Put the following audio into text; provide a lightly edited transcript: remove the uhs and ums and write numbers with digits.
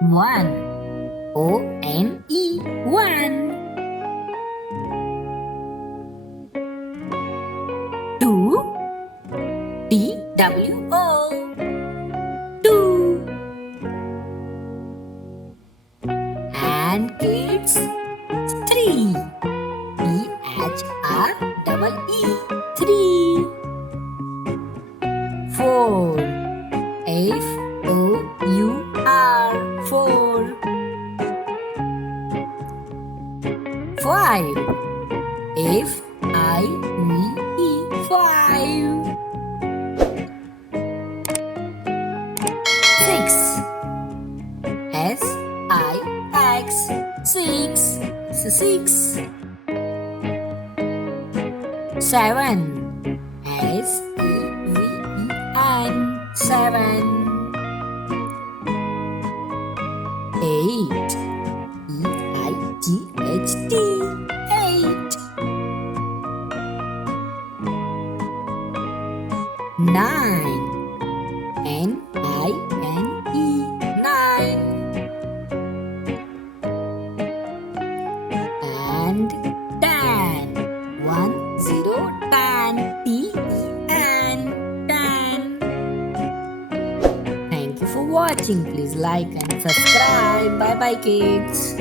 One. O-N-E. One. Two. T-W-O. Two. And kids, three. T-H-R-E-E. Three. Four. F-O-U-R. Four. Five. F-I-V-E. Five. Six. S-I-X. Six. Six. Seven. S-E-V-E-N. Seven. Eight. E-I-G-H-T. Eight. Nine. N-I-N-E. Nine. And ten. 10. T-E-N. Ten. Thank you for watching. Please like and subscribe. Bye bye, kids.